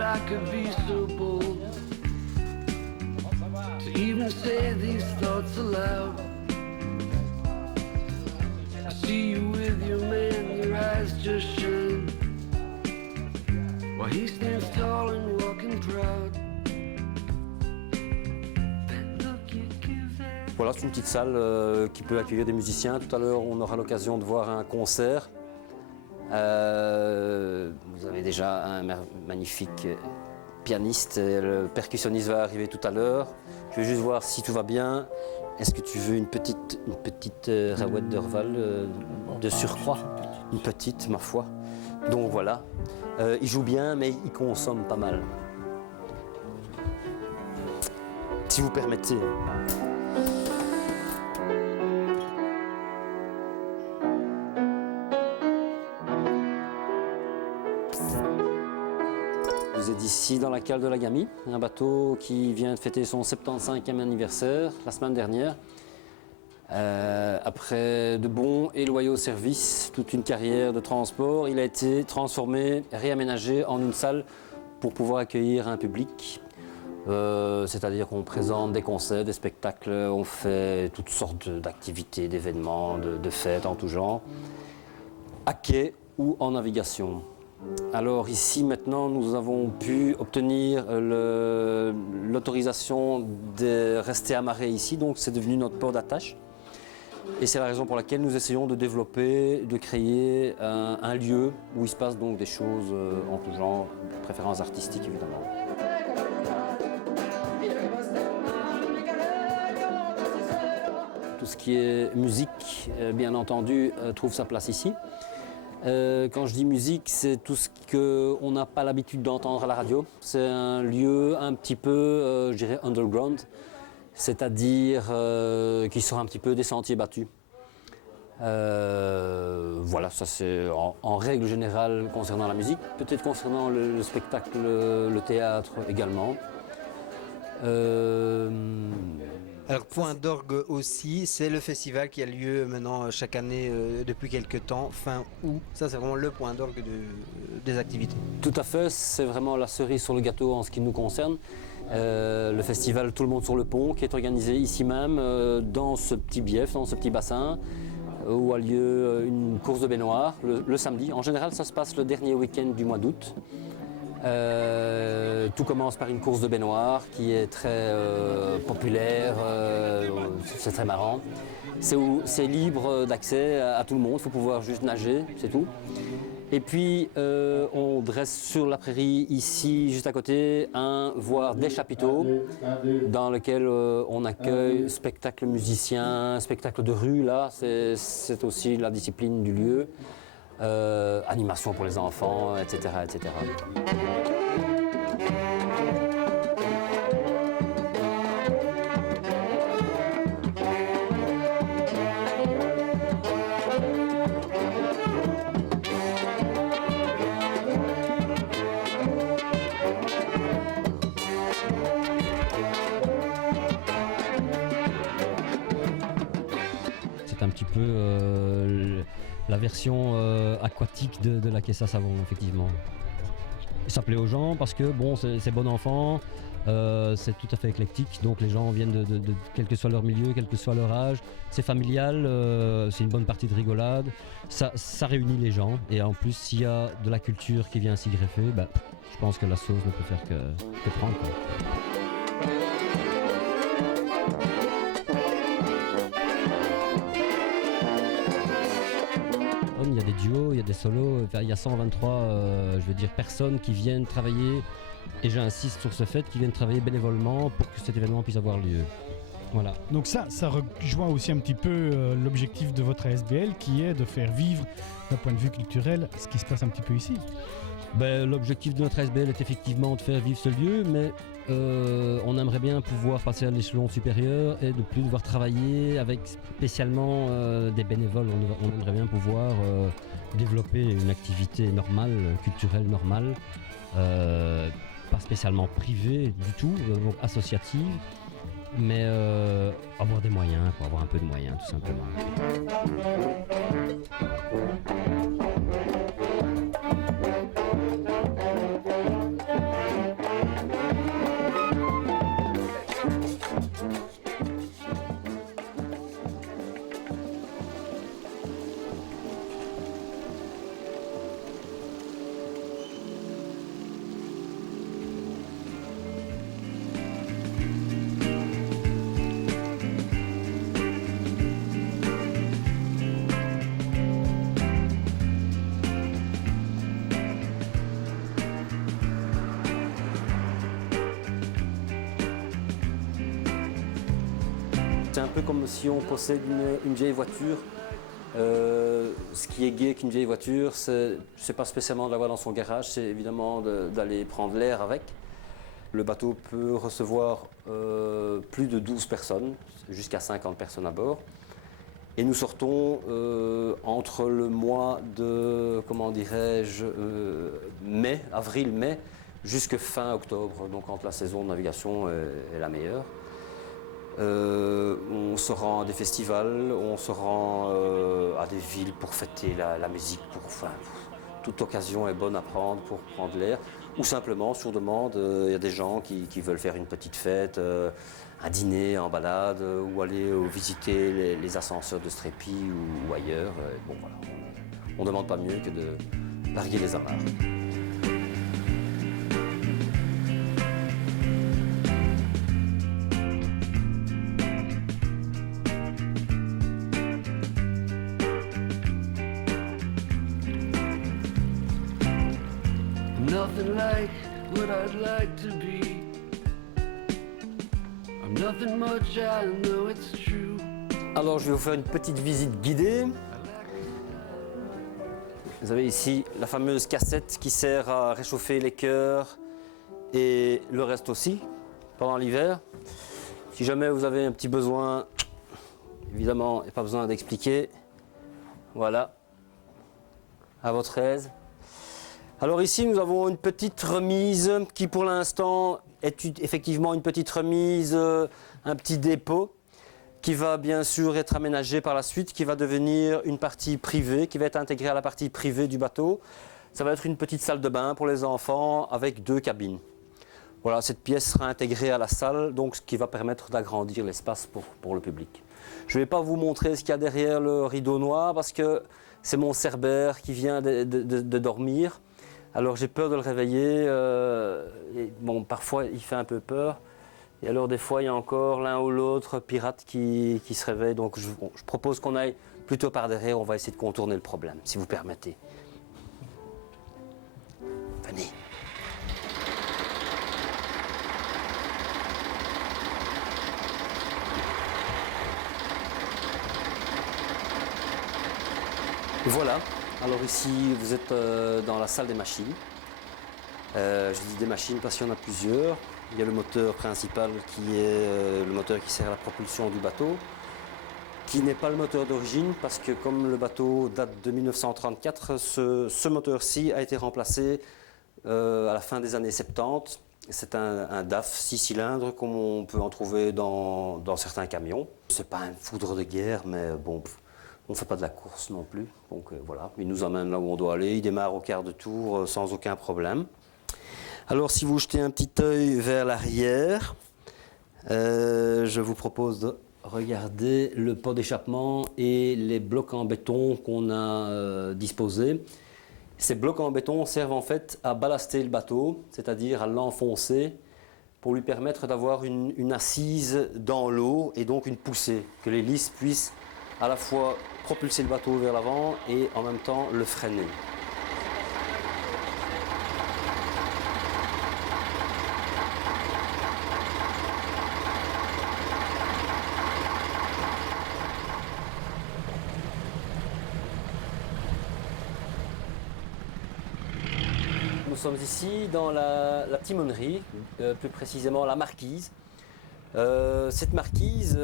that I could be so bold to even say these thoughts aloud. I see you with your man, your eyes just shine, while he stands tall and walking proud. Voilà, c'est une petite salle qui peut accueillir des musiciens. Tout à l'heure, on aura l'occasion de voir un concert. Vous avez déjà un magnifique pianiste et le percussionniste va arriver tout à l'heure. Je vais juste voir si tout va bien. Est-ce que tu veux une petite rawette d'Orval de surcroît? Une petite, ma foi. Donc voilà. Il joue bien, mais il consomme pas mal. Si vous permettez. Vous êtes ici dans la cale de la Gamie, un bateau qui vient de fêter son 75e anniversaire la semaine dernière. Après de bons et loyaux services, toute une carrière de transport, il a été transformé, réaménagé en une salle pour pouvoir accueillir un public. C'est-à-dire qu'on présente des concerts, des spectacles, on fait toutes sortes d'activités, d'événements, de fêtes en tout genre, à quai ou en navigation. Alors ici maintenant nous avons pu obtenir l'autorisation de rester amarrés ici, donc c'est devenu notre port d'attache. Et c'est la raison pour laquelle nous essayons de développer, de créer un lieu où il se passe donc des choses en tout genre, de préférence artistique évidemment. Tout ce qui est musique, bien entendu, trouve sa place ici. Quand je dis musique, c'est tout ce qu'on n'a pas l'habitude d'entendre à la radio. C'est un lieu un petit peu, je dirais, underground, c'est-à-dire qui sort un petit peu des sentiers battus. Voilà, ça c'est en règle générale concernant la musique, peut-être concernant le spectacle, le théâtre également. Alors Point d'Orgue aussi, c'est le festival qui a lieu maintenant chaque année depuis quelques temps, fin août. Ça c'est vraiment le point d'orgue des activités. Tout à fait, c'est vraiment la cerise sur le gâteau en ce qui nous concerne. Le festival Tout le monde sur le pont qui est organisé ici même dans ce petit bief, dans ce petit bassin où a lieu une course de baignoire le samedi. En général ça se passe le dernier week-end du mois d'août. Tout commence par une course de baignoire qui est très populaire, c'est très marrant. C'est libre d'accès à tout le monde, il faut pouvoir juste nager, c'est tout. Et puis on dresse sur la prairie ici, juste à côté, voire des chapiteaux dans lesquels on accueille spectacles musiciens, spectacles de rue, là, c'est aussi la discipline du lieu. Animation pour les enfants, etc., etc. C'est un petit peu la version aquatique de la caisse à savon, effectivement. Ça plaît aux gens parce que bon, c'est bon enfant, c'est tout à fait éclectique, donc les gens viennent de quel que soit leur milieu, quel que soit leur âge. C'est familial, c'est une bonne partie de rigolade, ça réunit les gens et en plus s'il y a de la culture qui vient s'y greffer, je pense que la sauce ne peut faire que prendre, quoi. Il y a des duos, il y a des solos, il y a 123 personnes qui viennent travailler, et j'insiste sur ce fait, qui viennent travailler bénévolement pour que cet événement puisse avoir lieu. Voilà. Donc ça rejoint aussi un petit peu l'objectif de votre ASBL qui est de faire vivre d'un point de vue culturel ce qui se passe un petit peu ici. L'objectif de notre ASBL est effectivement de faire vivre ce lieu, mais on aimerait bien pouvoir passer à l'échelon supérieur et de plus devoir travailler avec spécialement des bénévoles. On aimerait bien pouvoir développer une activité normale, culturelle normale, pas spécialement privée du tout, donc associative, mais avoir des moyens, pour avoir un peu de moyens tout simplement. C'est un peu comme si on possède une vieille voiture. Ce qui est gai avec une vieille voiture, c'est pas spécialement de l'avoir dans son garage, c'est évidemment d'aller prendre l'air avec. Le bateau peut recevoir plus de 12 personnes, jusqu'à 50 personnes à bord. Et nous sortons entre le mois de, comment dirais-je, mai, avril-mai, jusque fin octobre, donc quand la saison de navigation est la meilleure. On se rend à des festivals, on se rend à des villes pour fêter la musique, toute occasion est bonne à prendre pour prendre l'air. Ou simplement, sur demande, il y a des gens qui veulent faire une petite fête, un dîner en balade, ou aller visiter les ascenseurs de Strépy ou ailleurs. Bon, voilà. On ne demande pas mieux que de larguer les amarres. Nothing like what I'd like to be. I'm nothing much, I know it's true. Alors je vais vous faire une petite visite guidée. Vous avez ici la fameuse cassette qui sert à réchauffer les cœurs et le reste aussi pendant l'hiver. Si jamais vous avez un petit besoin, évidemment, il n'y a pas besoin d'expliquer. Voilà, à votre aise. Alors ici, nous avons une petite remise qui pour l'instant est effectivement une petite remise, un petit dépôt qui va bien sûr être aménagé par la suite, qui va devenir une partie privée, qui va être intégrée à la partie privée du bateau. Ça va être une petite salle de bain pour les enfants avec 2 cabines. Voilà, cette pièce sera intégrée à la salle, donc ce qui va permettre d'agrandir l'espace pour le public. Je ne vais pas vous montrer ce qu'il y a derrière le rideau noir parce que c'est mon cerbère qui vient de dormir. Alors j'ai peur de le réveiller, et bon, parfois il fait un peu peur. Et alors des fois il y a encore l'un ou l'autre pirate qui se réveille. Donc je propose qu'on aille plutôt par derrière, on va essayer de contourner le problème, si vous permettez. Venez. Voilà. Alors ici, vous êtes dans la salle des machines. Je dis des machines parce qu'il y en a plusieurs. Il y a le moteur principal qui est le moteur qui sert à la propulsion du bateau, qui n'est pas le moteur d'origine parce que comme le bateau date de 1934, ce moteur-ci a été remplacé à la fin des années 70. C'est un DAF 6 cylindres comme on peut en trouver dans certains camions. C'est pas un foudre de guerre, mais bon... On ne fait pas de la course non plus, donc voilà, il nous emmène là où on doit aller, il démarre au quart de tour sans aucun problème. Alors si vous jetez un petit œil vers l'arrière, je vous propose de regarder le pot d'échappement et les blocs en béton qu'on a disposés. Ces blocs en béton servent en fait à ballaster le bateau, c'est-à-dire à l'enfoncer pour lui permettre d'avoir une assise dans l'eau et donc une poussée, que l'hélice puisse à la fois propulser le bateau vers l'avant et en même temps le freiner. Nous sommes ici dans la timonerie, plus précisément la marquise. Cette marquise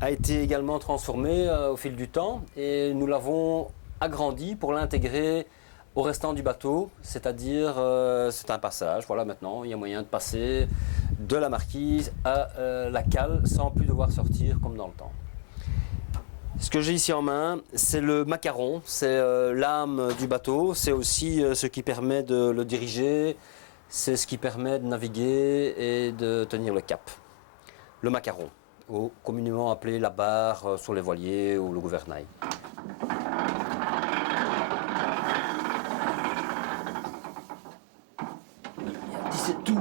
a été également transformée au fil du temps et nous l'avons agrandie pour l'intégrer au restant du bateau, c'est-à-dire c'est un passage. Voilà, maintenant il y a moyen de passer de la marquise à la cale sans plus devoir sortir comme dans le temps. Ce que j'ai ici en main, c'est le macaron, c'est l'âme du bateau, c'est aussi ce qui permet de le diriger, c'est ce qui permet de naviguer et de tenir le cap. Le macaron, communément appelé la barre sur les voiliers ou le gouvernail. C'est tout.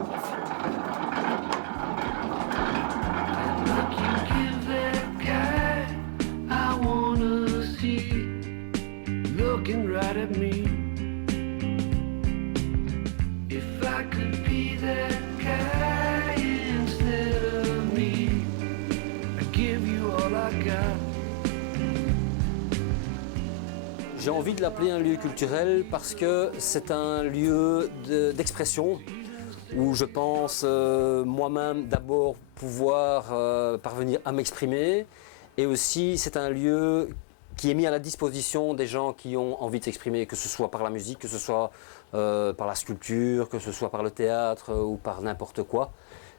J'ai envie de l'appeler un lieu culturel parce que c'est un lieu d'expression où je pense moi-même d'abord pouvoir parvenir à m'exprimer, et aussi c'est un lieu qui est mis à la disposition des gens qui ont envie de s'exprimer, que ce soit par la musique, que ce soit par la sculpture, que ce soit par le théâtre ou par n'importe quoi.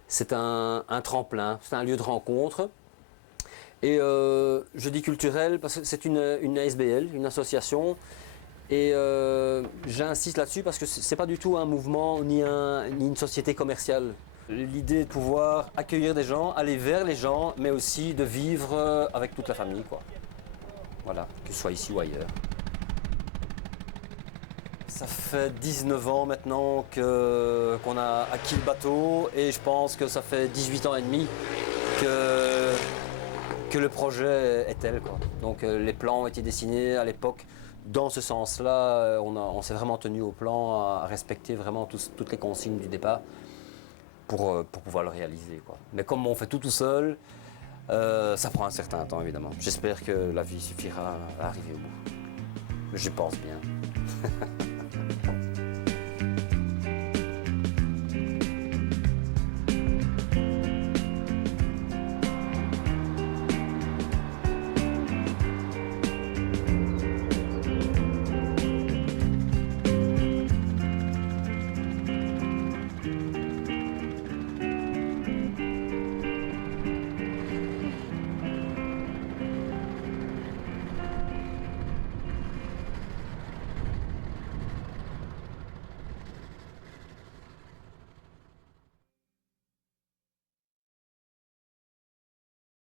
C'est un tremplin, c'est un lieu de rencontre. Et je dis culturel parce que c'est une ASBL, une association. Et j'insiste là-dessus parce que c'est pas du tout un mouvement ni une société commerciale. L'idée de pouvoir accueillir des gens, aller vers les gens, mais aussi de vivre avec toute la famille, quoi. Voilà, que ce soit ici ou ailleurs. Ça fait 19 ans maintenant qu'on a acquis le bateau, et je pense que ça fait 18 ans et demi que le projet est tel, quoi. Donc les plans ont été dessinés à l'époque. Dans ce sens-là, on s'est vraiment tenu au plan, à respecter vraiment toutes les consignes du départ pour pouvoir le réaliser, quoi. Mais comme on fait tout seul, ça prend un certain temps, évidemment. J'espère que la vie suffira à arriver au bout. Je pense bien.